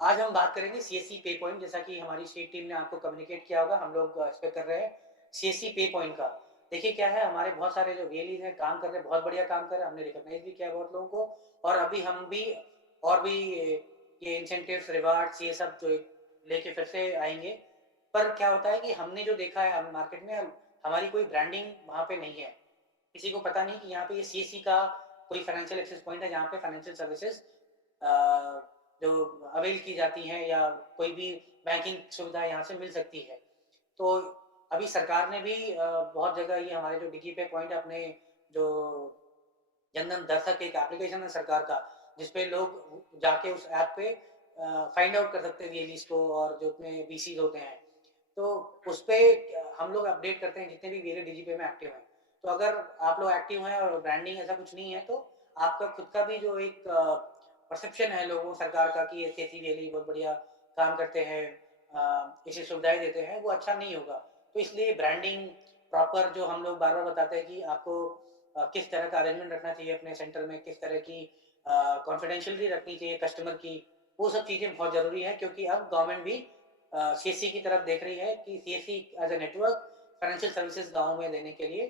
आज हम बात करेंगे सीएससी पे पॉइंट। जैसा कि हमारी स्टेट टीम ने आपको कम्युनिकेट किया होगा, हम लोग इस पे कर रहे हैं सीएससी पे पॉइंट का। देखिए क्या है, हमारे बहुत सारे जो वीएलईज हैं काम कर रहे हैं, बहुत बढ़िया काम कर रहे हैं, हमने रिकॉग्नाइज भी किया बहुत लोगों को। और अभी हम भी और भी ये इंसेंटिव्स रिवार्ड्स ये सब जो लेके फिर से आएंगे। पर क्या होता है कि हमने जो देखा है हम मार्केट में, हमारी कोई ब्रांडिंग वहाँ पे नहीं है। किसी को पता नहीं कि यहाँ पे ये सीएससी का कोई फाइनेंशियल एक्सेस पॉइंट है जहाँ पे फाइनेंशियल सर्विसेज जो अवेल की जाती हैं या कोई भी बैंकिंग सुविधा यहाँ से मिल सकती है। तो अभी सरकार ने भी बहुत जगह ये हमारे जो डिजी पे पॉइंट अपने जो जनधन दर्शक एक एप्लीकेशन है सरकार का, जिसपे लोग जाके उस ऐप पे फाइंड आउट कर सकते हैं वीएलईज को और जो अपने वीसीज होते हैं। तो उस पे हम लोग अपडेट करते हैं जितने भी वीएलई डिजी पे में एक्टिव हैं। तो अगर आप लोग एक्टिव हैं और ब्रांडिंग ऐसा कुछ नहीं है तो आपका खुद का भी जो एक परसेप्शन है लोगों सरकार का कि ऐसी ऐसी वीएलई बहुत बढ़िया काम करते हैं, ऐसी सुविधाएं देते हैं, वो अच्छा नहीं होगा। तो इसलिए ब्रांडिंग प्रॉपर जो हम लोग बार बार बताते हैं कि आपको किस तरह का अरेंजमेंट रखना चाहिए अपने सेंटर में, किस तरह की कॉन्फिडेंशियलिटी रखनी चाहिए कस्टमर की, वो सब चीज़ें बहुत ज़रूरी है। क्योंकि अब गवर्नमेंट भी सीएससी की तरफ देख रही है कि CSC as a network financial services गाँव में देने के लिए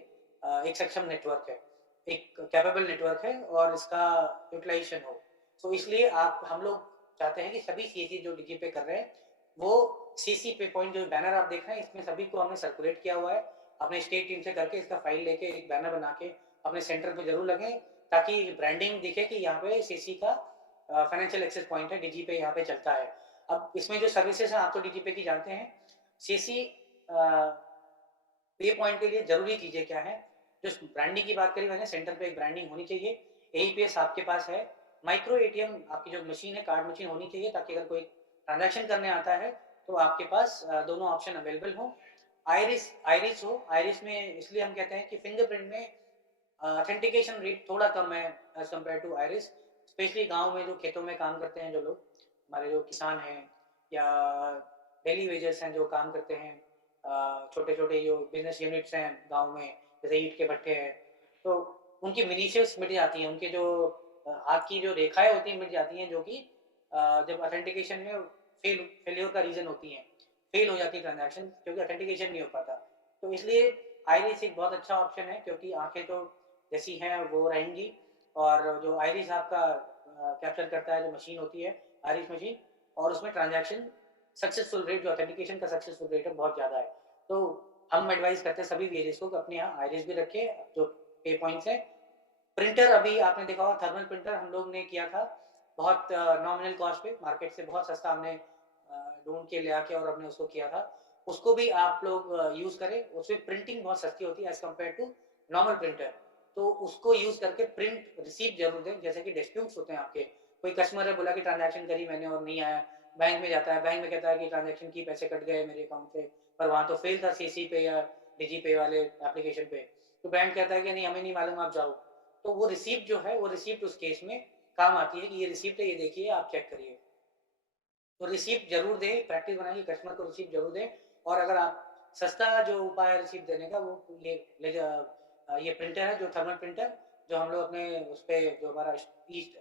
एक सक्षम नेटवर्क है, एक कैपेबल नेटवर्क है और इसका यूटिलाइजेशन हो। तो इसलिए आप हम लोग चाहते हैं कि सभी सीएससी जो डीजी पे कर रहे हैं वो सीसी पे पॉइंट जो बैनर आप देख रहे हैं इसमें सभी को हमने सर्कुलेट किया हुआ है। अपने स्टेट टीम से करके इसका फाइल लेके एक बैनर बना के अपने सेंटर पे जरूर लगे, ताकि ब्रांडिंग दिखे कि यहाँ पे सीसी का फाइनेंशियल एक्सेस पॉइंट है, डीजी पे यहाँ पे चलता है। अब इसमें जो सर्विसेज हैं आप तो डीजी पे की जानते हैं। सीसी पे पॉइंट के लिए जरूरी चीजें क्या है, जो ब्रांडिंग की बात करी मैंने, सेंटर पे एक ब्रांडिंग होनी चाहिए, एईपीएस आपके पास है, माइक्रो एटीएम आपकी जो मशीन है कार्ड मशीन होनी चाहिए, ताकि अगर कोई ट्रांजैक्शन करने आता है तो आपके पास दोनों ऑप्शन अवेलेबल हो। आइरिस आइरिस हो, आइरिस में इसलिए हम कहते हैं कि फिंगरप्रिंट में ऑथेंटिकेशन रेट थोड़ा कम है as compare to iris. Specially गांव में जो खेतों में काम करते हैं जो लोग, हमारे जो किसान हैं या डेली वेजर्स हैं जो काम करते हैं, छोटे छोटे जो बिजनेस यूनिट्स हैं गांव में, जैसे ईंट के भट्टे हैं, तो उनकी मिनीशियल्स मिट जाती हैं, उनके जो हाथ की जो रेखाएं होती हैं मिट जाती हैं, जो कि जब ऑथेंटिकेशन में फेलियर का रीज़न होती हैं, फेल हो जाती है ट्रांजैक्शन क्योंकि ऑथेंटिकेशन नहीं हो पाता। तो इसलिए आइरिस एक बहुत अच्छा ऑप्शन है, क्योंकि आंखें तो जैसी हैं वो रहेंगी, और जो आइरिस आपका कैप्चर करता है जो मशीन होती है आइरिस मशीन, और उसमें ट्रांजैक्शन सक्सेसफुल रेट जो ऑथेंटिकेशन का सक्सेसफुल रेट है बहुत ज़्यादा है। तो हम एडवाइस करते हैं सभी वेरियस को अपने यहाँ आइरिस भी रखे जो पे पॉइंट्स है। प्रिंटर अभी आपने देखा होगा, थर्मल प्रिंटर हम लोग ने किया था बहुत नॉमिनल कॉस्ट पे, मार्केट से बहुत सस्ता हमने ढूंढ के ले आके और हमने उसको किया था। उसको भी आप लोग यूज करें, उसमें प्रिंटिंग बहुत सस्ती होती है as compare to normal printer. तो उसको यूज करके प्रिंट रिसीप्ट जरूर दें। जैसे कि डिस्प्यूट्स होते हैं आपके, कोई कस्टमर है बोला कि ट्रांजैक्शन करी मैंने और नहीं आया, बैंक में जाता है, बैंक में कहता है कि ट्रांजैक्शन की पैसे कट गए मेरे अकाउंट से, पर वहाँ तो फेल था सीसी पे या डिजी पे वाले एप्लीकेशन पे। तो बैंक कहता है कि नहीं हमें नहीं मालूम आप जाओ। तो वो रिसीप्ट जो है वो रिसीप्ट उस केस में काम आती है कि ये रिसीप्ट है, ये देखिए आप चेक करिए। तो रिसीप्ट जरूर दें, प्रैक्टिस बनाइए कस्टमर को रिसीप्ट जरूर दें। और अगर आप सस्ता जो उपाय है रिसीप्ट देने का वो ये प्रिंटर है जो थर्मल प्रिंटर, जो हम लोग अपने उस पर जो हमारा ईस्ट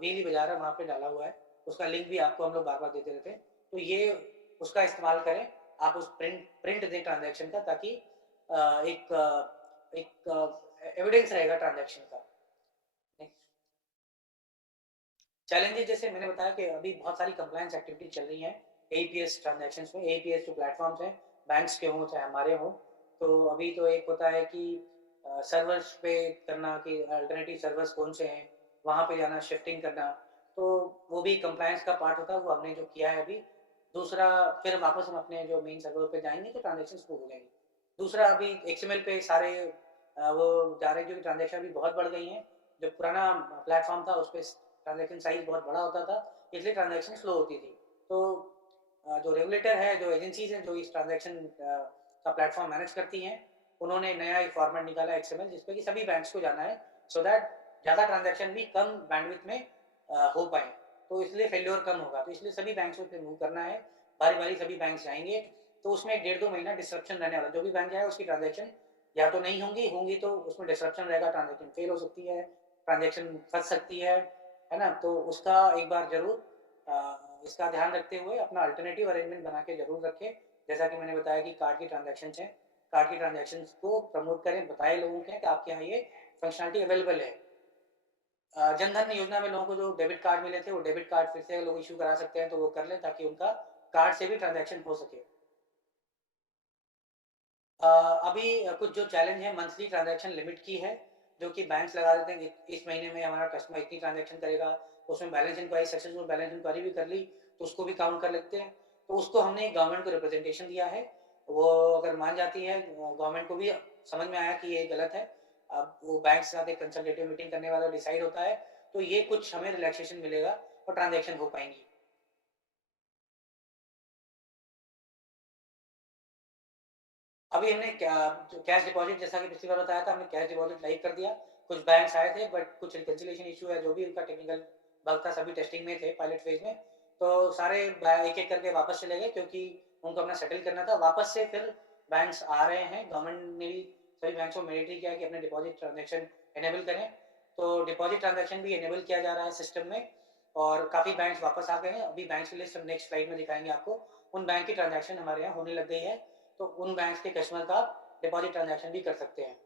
वेली बाजार है वहाँ पे डाला हुआ है, उसका लिंक भी आपको हम लोग बार बार देते रहते हैं। तो ये उसका इस्तेमाल करें, आप उस प्रिंट दें ट्रांजेक्शन का, ताकि एक एविडेंस रहेगा ट्रांजेक्शन का। चैलेंजेस जैसे मैंने बताया कि अभी बहुत सारी कंप्लायंस एक्टिविटी चल रही हैं एपीएस ट्रांजैक्शंस में। एपीएस जो प्लेटफॉर्म्स हैं, बैंक्स के हों चाहे हमारे हों, तो अभी तो एक होता है कि सर्वर्स पे करना कि अल्टरनेटिव सर्वर्स कौन से हैं, वहाँ पे जाना, शिफ्टिंग करना, तो वो भी कंप्लायंस का पार्ट होता है, वो हमने जो किया है अभी। दूसरा, फिर वापस हम अपने जो मेन सर्वर पे जाएंगे तो ट्रांजेक्शन शुरू हो जाएंगी। दूसरा, अभी एक्सएमएल पे सारे वो जा रहे हैं क्योंकि ट्रांजेक्शन अभी बहुत बढ़ गई हैं। जो पुराना प्लेटफॉर्म था उस पर ट्रांजैक्शन साइज बहुत बड़ा होता था, इसलिए ट्रांजैक्शन स्लो होती थी। तो जो रेगुलेटर है, जो एजेंसीज हैं जो इस ट्रांजैक्शन का प्लेटफॉर्म मैनेज करती हैं, उन्होंने नया एक फॉर्मेट निकाला एक्सएमएल, जिसपे कि सभी बैंक्स को जाना है, सो दैट ज़्यादा ट्रांजैक्शन भी कम बैंडविड्थ में हो पाए। तो इसलिए फेल्योर कम होगा, तो इसलिए सभी बैंक्स को मूव करना है, बारी बारी सभी बैंक जाएंगे। तो उसमें 1.5-2 महीना डिस्ट्रप्शन रहने वाला, जो भी बैंक जाए उसकी ट्रांजैक्शन या तो नहीं होंगी, होंगी तो उसमें डिस्ट्रप्शन रहेगा, ट्रांजैक्शन फेल हो सकती है, ट्रांजैक्शन फंस सकती है ना। तो उसका एक बार जरूर इसका ध्यान रखते हुए अपना अल्टरनेटिव अरेंजमेंट बना के जरूर रखें। जैसा कि मैंने बताया कि कार्ड की ट्रांजैक्शंस हैं, कार्ड की ट्रांजैक्शंस को प्रमोट करें, बताएं लोगों के कि आपके यहाँ ये फंक्शनलिटी अवेलेबल है। जनधन योजना में लोगों को जो डेबिट कार्ड मिले थे, वो डेबिट कार्ड फिर से लोग इशू करा सकते हैं, तो वो कर लें ताकि उनका कार्ड से भी ट्रांजैक्शन हो सके। अभी कुछ जो चैलेंज है मंथली ट्रांजैक्शन लिमिट की है, जो कि बैंक्स लगा देते हैं कि इस महीने में हमारा कस्टमर इतनी ट्रांजैक्शन करेगा, उसमें balance enquiry successful balance enquiry भी कर ली तो उसको भी काउंट कर लेते हैं। तो उसको हमने गवर्नमेंट को रिप्रेजेंटेशन दिया है, वो अगर मान जाती है, गवर्नमेंट को भी समझ में आया कि ये गलत है, अब वो बैंक के साथ एक कंसल्टेटिव मीटिंग करने वाला डिसाइड होता है, तो ये कुछ हमें रिलैक्सेशन मिलेगा और ट्रांजैक्शन हो पाएंगी। अभी हमने कैश डिपॉजिट, जैसा कि पिछली बार बताया था, हमने कैश डिपॉजिट लाइव कर दिया। कुछ बैंक्स आए थे बट कुछ रिकंसिलिएशन इशू है, जो भी उनका टेक्निकल बग था, सभी टेस्टिंग में थे, पायलट फेज में, तो सारे एक एक करके वापस चले गए क्योंकि उनको अपना सेटल करना था। वापस से फिर बैंक्स आ रहे हैं, गवर्नमेंट ने भी सभी बैंक्स को मैंडेटरी किया कि अपने डिपॉजिट ट्रांजेक्शन एनेबल करें, तो डिपॉजिट ट्रांजेक्शन भी एनेबल किया जा रहा है सिस्टम में, और काफ़ी बैंक्स वापस आ गए हैं। अभी बैंक्स की लिस्ट हम नेक्स्ट स्लाइड में दिखाएंगे आपको। उन बैंक की ट्रांजैक्शन हमारे यहाँ होने लग गई है, तो उन बैंक्स के कस्टमर का डिपॉजिट ट्रांजैक्शन भी कर सकते हैं।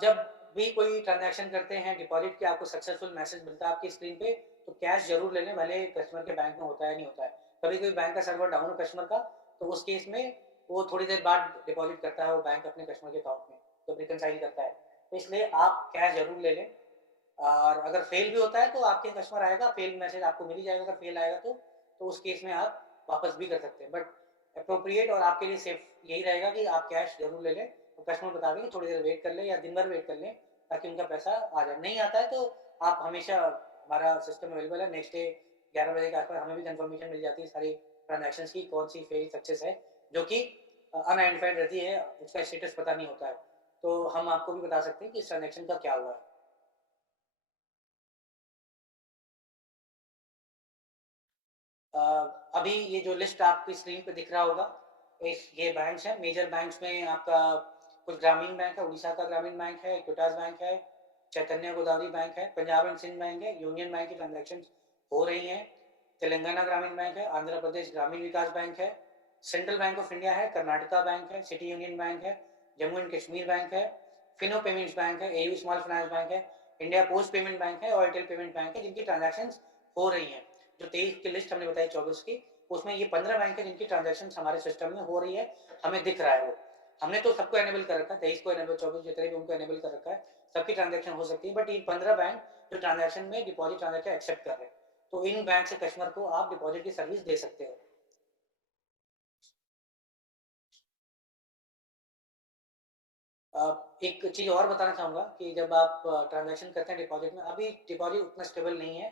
जब भी कोई ट्रांजैक्शन करते हैं डिपॉजिट के, आपको सक्सेसफुल मैसेज मिलता है आपकी स्क्रीन पे, तो कैश जरूर ले लें, भले कस्टमर के बैंक में होता है नहीं होता है। कभी कभी बैंक का सर्वर डाउन हो कस्टमर का, तो उस केस में वो थोड़ी देर बाद डिपॉजिट करता है वो बैंक अपने कस्टमर के अकाउंट में, जब रिकनसाइल करता है, तो इसलिए आप कैश जरूर ले लें। और अगर फेल भी होता है तो आपके कस्टमर आएगा, फेल मैसेज आपको मिल ही जाएगा, अगर फेल आएगा तो उस केस में आप वापस भी कर सकते हैं। बट अप्रोप्रिएट और आपके लिए सेफ यही रहेगा कि आप कैश जरूर ले लें, तो कस्टमर बता दें कि थोड़ी देर वेट कर लें या दिन भर वेट कर लें, ताकि उनका पैसा आ जाए। नहीं आता है तो आप हमेशा, हमारा सिस्टम अवेलेबल है, नेक्स्ट डे 11 बजे के आसपास हमें भी कंफर्मेशन मिल जाती है सारी ट्रांजेक्शन की, कौन सी फेल सक्सेस है, जो कि अनआइडेंटिफाइड रहती है, उसका स्टेटस पता नहीं होता है, तो हम आपको भी बता सकते हैं कि इस ट्रांजेक्शन का क्या हुआ है। अभी ये जो लिस्ट आपकी स्क्रीन पे दिख रहा होगा, ये बैंक्स हैं, मेजर बैंक्स में आपका कुछ ग्रामीण बैंक है, उड़ीसा का ग्रामीण बैंक है, इक्विटास बैंक है, चैतन्य गोदावरी बैंक है, पंजाब एंड सिंध बैंक है, यूनियन बैंक की ट्रांजेक्शन हो रही हैं, तेलंगाना ग्रामीण बैंक है, आंध्र प्रदेश ग्रामीण विकास बैंक है, सेंट्रल बैंक ऑफ इंडिया है, कर्नाटका बैंक है, सिटी यूनियन बैंक है, जम्मू एंड कश्मीर बैंक है, फिनो पेमेंट्स बैंक है, एयू स्मॉल फाइनेंस बैंक है, इंडिया पोस्ट पेमेंट बैंक है और एयरटेल पेमेंट बैंक है, जिनकी ट्रांजेक्शन हो रही हैं। जो 23 की लिस्ट हमने बताई 24 की, उसमें ये 15 बैंक है जिनकी ट्रांजेक्शन हमारे सिस्टम में हो रही है, हमें दिख रहा है वो। हमने तो सबको एनेबल कर रखा है, 23 को एनेबल, 24 जितने भी उनको एनेबल कर रखा है, सबकी ट्रांजेक्शन हो सकती है। बट ये 15 बैंक जो ट्रांजेक्शन में डिपॉजिट ट्रांजेक्शन एक्सेप्ट कर रहे हैं, तो इन बैंक से कस्टमर को आप डिपॉजिट की सर्विस दे सकते हो। एक चीज़ और बताना चाहूँगा कि जब आप ट्रांजेक्शन करते हैं डिपॉजिट में, अभी डिपॉजिट उतना स्टेबल नहीं है,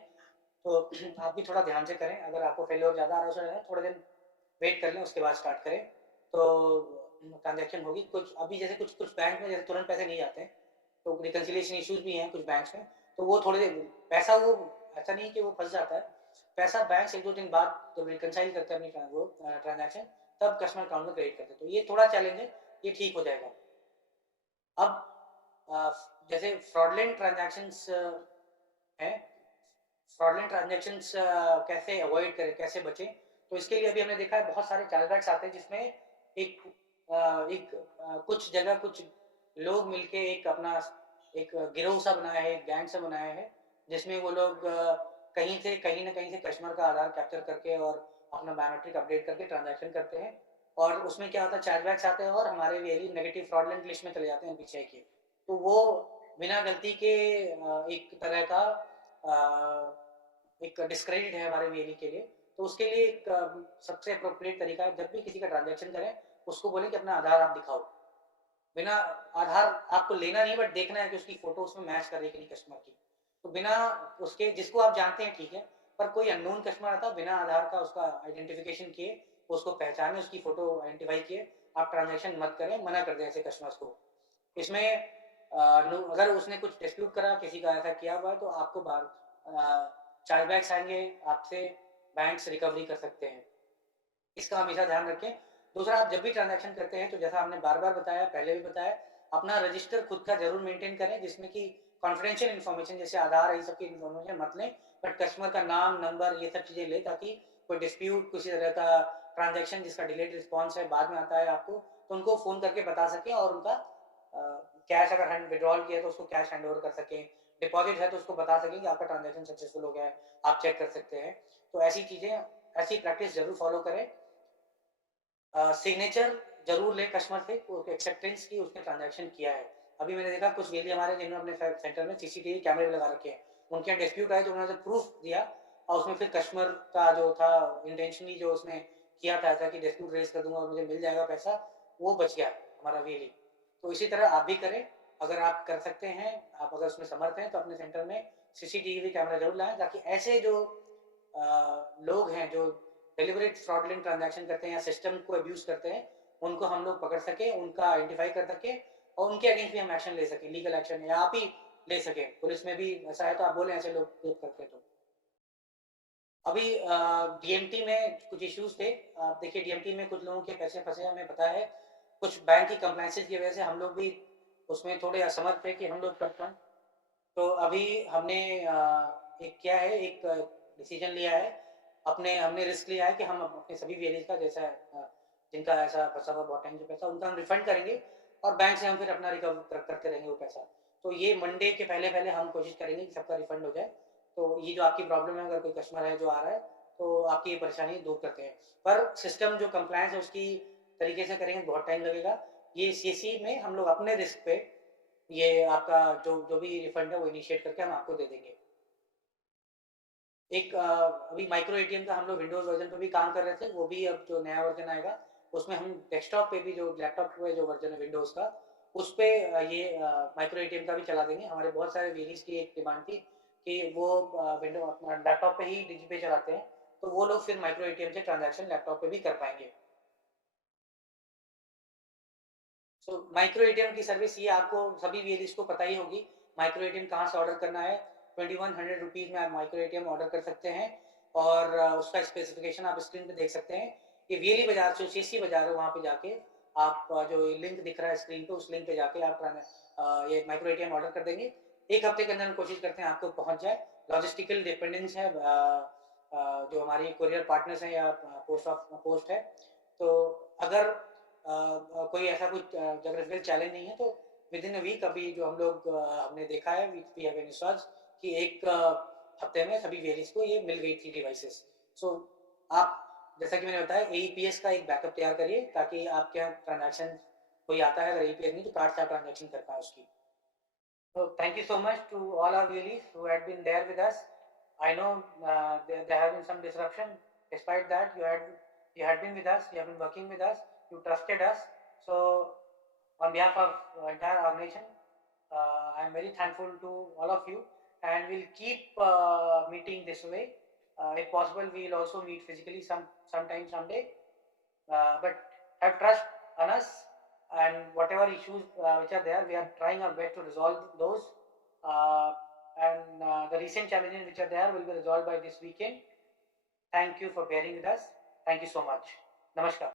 तो आप भी थोड़ा ध्यान से करें। अगर आपको फेलियर ज़्यादा आ रहा है, थोड़े दिन वेट कर लें, उसके बाद स्टार्ट करें, तो ट्रांजेक्शन होगी। कुछ अभी जैसे कुछ कुछ बैंक में जैसे तुरंत पैसे नहीं जाते हैं, तो रिकन्सिलिएशन इश्यूज भी हैं कुछ बैंक्स में, तो वो थोड़े पैसा, वो ऐसा नहीं कि वो फंस जाता है, पैसा बैंक एक दो दिन बाद जब रिकनसाइल करते हैं अपनी वो ट्रांजेक्शन, तब कस्टमर अकाउंट में क्रेडिट करते हैं, तो ये थोड़ा चैलेंज है, ये ठीक हो जाएगा। अब जैसे फ्रॉडलेंट ट्रांजैक्शंस हैं, फ्रॉडलेंट ट्रांजैक्शंस कैसे अवॉइड करें, कैसे बचें, तो इसके लिए अभी हमने देखा है बहुत सारे चार्जबैक्स आते हैं, जिसमें कुछ जगह कुछ लोग मिलके एक अपना एक गिरोह सा बनाया है, एक गैंग सा बनाया है, जिसमें वो लोग कहीं से कहीं ना कहीं से कस्टमर का आधार कैप्चर करके और अपना बायोमेट्रिक अपडेट करके ट्रांजैक्शन करते हैं, और उसमें क्या होता है, चार्जबैक्स आते हैं और हमारे वेरी नेगेटिव फ्रॉडलेंट लिस्ट में चले जाते हैं पीछे के, तो वो बिना गलती के एक तरह का एक डिस्क्रेडिट है हमारे वीएलई के लिए। तो उसके लिए एक सबसे अप्रोप्रिएट तरीका है, जब भी किसी का ट्रांजैक्शन करें, उसको बोले कि अपना आधार आप दिखाओ। बिना आधार आपको लेना नहीं, बट देखना है कि उसकी फोटो उसमें मैच कर रही है कि नहीं कस्टमर की, तो बिना उसके, जिसको आप जानते हैं ठीक है, पर कोई अननोन कस्टमर आता है, बिना आधार का उसका आइडेंटिफिकेशन किए, उसको पहचाने, उसकी फोटो आइडेंटिफाई किए, आप ट्रांजैक्शन मत करें, मना कर दें ऐसे कस्टमर्स को। इसमें अगर उसने कुछ डिस्प्यूट करा, किसी का ऐसा किया हुआ है, तो आपको चार्जबैक्स आएंगे आपसे, बैंक्स रिकवरी कर सकते हैं, इसका हमेशा ध्यान रखें। दूसरा, आप जब भी ट्रांजैक्शन करते हैं, तो जैसा हमने बार बार बताया, पहले भी बताया, अपना रजिस्टर खुद का जरूर मेंटेन करें, जिसमें कि कॉन्फिडेंशियल इन्फॉर्मेशन जैसे आधार, ये सब की इन्फॉर्मेशन मत लें, बट कस्टमर का नाम, नंबर, ये सब चीज़ें ले, ताकि कोई डिस्प्यूट, किसी तरह का ट्रांजैक्शन जिसका डिलेड रिस्पॉन्स है बाद में आता है आपको, तो उनको फ़ोन करके बता सकें और उनका कैश अगर हैंड विड्रॉल किया है तो उसको कैश हैंड ओवर कर सकें, डिपॉजिट है तो उसको बता सकें कि आपका ट्रांजैक्शन सक्सेसफुल हो गया है, आप चेक कर सकते हैं। तो ऐसी चीज़ें, ऐसी प्रैक्टिस ज़रूर फॉलो करें। सिग्नेचर जरूर ले कस्टमर से, एक्सेप्टेंस की उसने ट्रांजैक्शन किया है। अभी मैंने देखा कुछ वेली हमारे जिन्होंने अपने सेंटर में सीसीटीवी कैमरे लगा रखे हैं, उनके यहाँ डिस्प्यूट आए तो उन्होंने प्रूफ दिया और उसमें फिर कस्टमर का जो था इंटेंशनली जो उसने किया था ऐसा कि डिस्प्यूट रेज कर दूंगा और मुझे मिल जाएगा पैसा, वो बच गया हमारा वेली। तो इसी तरह आप भी करें, अगर आप कर सकते हैं, आप अगर उसमें समर्थ हैं तो अपने सेंटर में सीसीटीवी कैमरा जरूर लाएं, ताकि ऐसे जो लोग हैं जो डिलिबरेट फ्रॉडलेंट ट्रांजैक्शन करते हैं या सिस्टम को अब्यूज करते हैं, उनको हम लोग पकड़ सके, उनका आइडेंटिफाई कर सके और उनके अगेंस्ट भी हम एक्शन ले सकें, लीगल एक्शन, या आप ही ले सकें। पुलिस में भी ऐसा है तो आप बोले ऐसे लोग करते तो। अभी डीएमटी में कुछ इश्यूज थे। देखिए डीएमटी में कुछ लोगों के पैसे फंसे, हमें पता है। कुछ बैंक की कंप्लाइंसेस की वजह से हम लोग भी उसमें थोड़े असमर्थ थे कि हम लोग कर पाएँ। तो अभी हमने एक क्या है, एक डिसीजन लिया है, अपने हमने रिस्क लिया है कि हम अपने सभी वेरिएज का, जैसा जिनका ऐसा फंसा हुआ बहुत टाइम से पैसा, उनका हम रिफंड करेंगे और बैंक से हम फिर अपना रिकवर करते रहेंगे वो पैसा। तो ये मंडे के पहले पहले हम कोशिश करेंगे कि सबका रिफंड हो जाए। तो ये जो आपकी प्रॉब्लम है, अगर कोई कस्टमर है जो आ रहा है तो आपकी ये परेशानी दूर करते हैं, पर सिस्टम जो कंप्लायंस है उसकी तरीके से करेंगे बहुत टाइम लगेगा। ये सीसी में हम लोग अपने रिस्क पे ये आपका जो जो भी रिफंड है वो इनिशिएट करके हम आपको दे देंगे। एक अभी माइक्रो एटीएम का हम लोग विंडोज वर्जन पे भी काम कर रहे थे, वो भी अब जो नया वर्जन आएगा उसमें हम डेस्कटॉप पे भी, जो लैपटॉप पे जो वर्जन है विंडोज का, उस पे ये माइक्रो एटीएम का भी चला देंगे। हमारे बहुत सारे वेरीज की एक डिमांड थी कि वो विंडो अपना लैपटॉप पे ही डिजी पे चलाते हैं, तो वो लोग फिर माइक्रो एटीएम से ट्रांजैक्शन लैपटॉप पे भी कर पाएंगे। सो माइक्रो एटीएम की सर्विस ये आपको सभी वेरियस को पता ही होगी। माइक्रो एटीएम कहाँ से ऑर्डर करना है, 2100 रुपीज़ में आप माइक्रो एटीएम ऑर्डर कर सकते हैं और उसका स्पेसिफिकेशन आप स्क्रीन पे देख सकते हैं। ये वेली बाजार जो सीसी बाजार है वहाँ पे जाके आप जो लिंक दिख रहा है स्क्रीन पे, उस लिंक पे जाके आप ये माइक्रो एटीएम ऑर्डर कर देंगे। एक हफ्ते के अंदर हम कोशिश करते हैं आपको पहुँच जाए। लॉजिस्टिकल डिपेंडेंस है, जो हमारी कोरियर पार्टनर्स हैं या पोस्ट है, तो अगर कोई ऐसा कुछ जोग्राफिकल चैलेंज नहीं है तो विद इन अ वीक, अभी जो हम लोग हमने देखा है, वी हैव विश्वास कि एक हफ्ते में सभी वेरियंट्स को ये मिल गई थी डिवाइसेस। सो आप, जैसा कि मैंने बताया, एईपीएस का एक बैकअप तैयार करिए ताकि आपके यहाँ ट्रांजैक्शन कोई आता है, अगर एईपीएस नहीं तो कार्ड से आप ट्रांजैक्शन कर पाए उसकी। So thank you so much to all our viewers who had been there with us. I know there have been some disruption. Despite that, you had been with us. You have been working with us. You trusted us. So on behalf of entire organization, I am very thankful to all of you, and we'll keep meeting this way. If possible, we will also meet physically sometime someday. But have trust on us, and whatever issues which are there, we are trying our best to resolve those. Uh, and the recent challenges which are there will be resolved by this weekend. Thank you for bearing with us. Thank you so much. Namaskar.